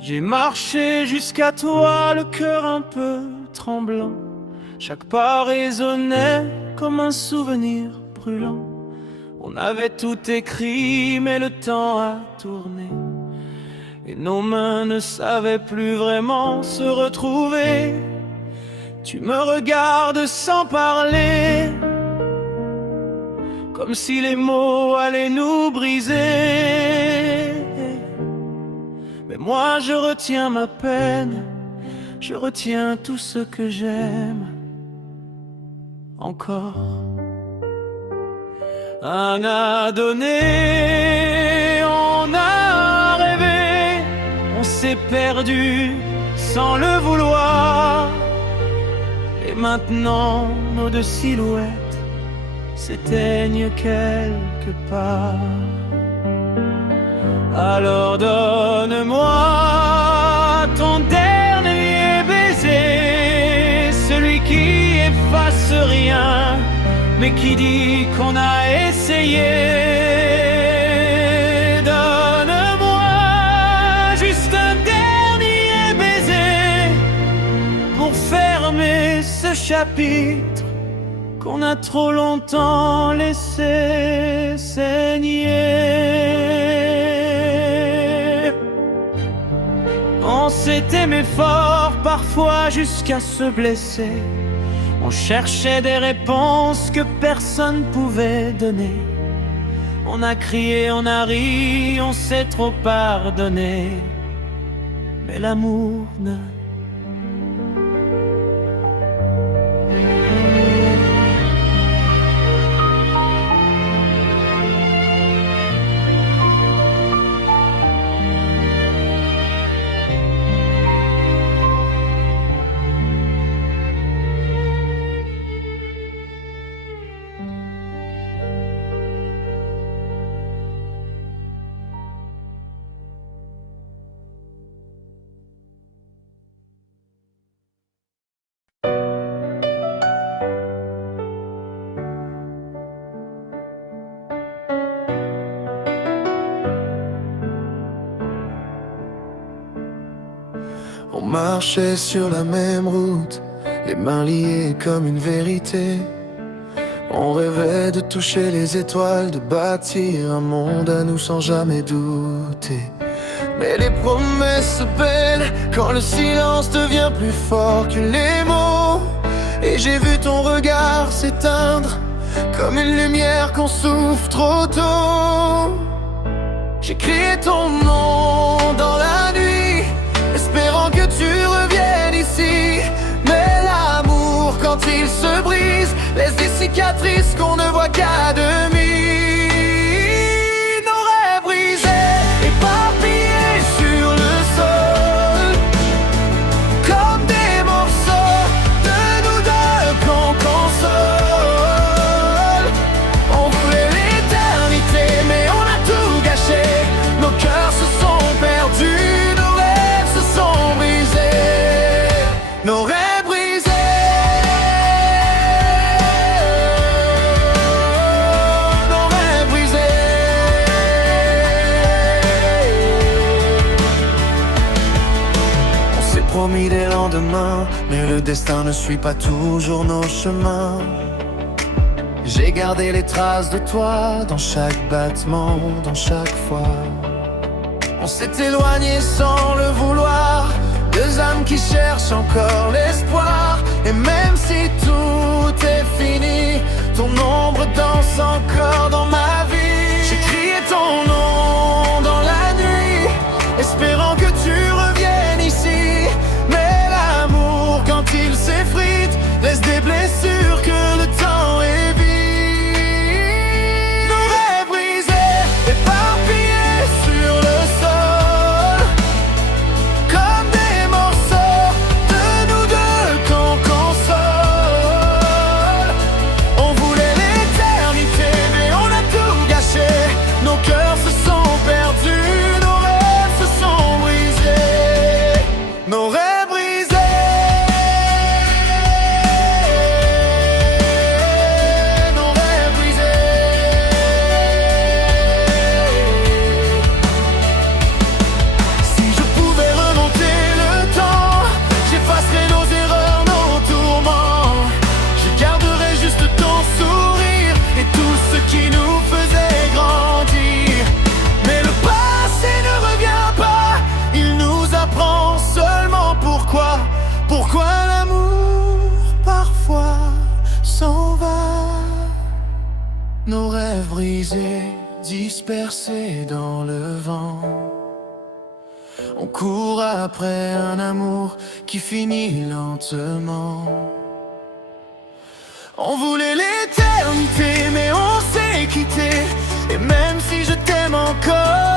J'ai marché jusqu'à toi, le cœur un peu tremblant. Chaque pas résonnait comme un souvenir brûlant. On avait tout écrit, mais le temps a tourné et nos mains ne savaient plus vraiment se retrouver. Tu me regardes sans parler, comme si les mots allaient nous briser. Mais moi je retiens ma peine, je retiens tout ce que j'aime encore. On a donné, on a rêvé, on s'est perdu sans le vouloir. Et maintenant nos deux silhouettes s'éteignent quelque part. Alors donne-moi ton dernier baiser, celui qui efface rien, mais qui dit qu'on a essayé. Donne-moi juste un dernier baiser pour fermer ce chapitre qu'on a trop longtemps laissé saigner. On s'est aimé fort, parfois jusqu'à se blesser. On cherchait des réponses que personne pouvait donner. On a crié, on a ri, on s'est trop pardonné. Mais l'amour ne... On marchait sur la même route, les mains liées comme une vérité. On rêvait de toucher les étoiles, de bâtir un monde à nous sans jamais douter. Mais les promesses se peinent quand le silence devient plus fort que les mots. Et j'ai vu ton regard s'éteindre comme une lumière qu'on souffle trop tôt. J'ai crié ton nom dans la nuit, espérant que tu reviennes ici. Mais l'amour, quand il se brise, laisse des cicatrices qu'on ne voit qu'à demi. Nos rêves brisés, éparpillés sur le sol, comme des morceaux de nous deux qu'on console. On voulait l'éternité, mais on a tout gâché. Nos cœurs se sont perdus, nos rêves se sont brisés. Nos rêves brisés. Nos rêves brisés. On s'est promis des lendemains, mais le destin ne suit pas toujours nos chemins. J'ai gardé les traces de toi dans chaque battement, dans chaque fois. On s'est éloigné sans le vouloir, deux âmes qui cherchent encore l'espoir. Et même si tout est fini, ton ombre danse encore dans ma vie. J'ai crié ton nom dans la nuit, espérant que tu reviennes ici. Mais l'amour, quand il s'effrite, laisse des blessures que le temps évite. Nos rêves brisés, éparpillés sur le sol, comme des morceaux de nous deux qu'on console. On voulait l'éternité, mais on a tout brisés, dispersés dans le vent. On court après un amour qui finit lentement. On voulait l'éternité, mais on s'est quitté. Et même si je t'aime encore,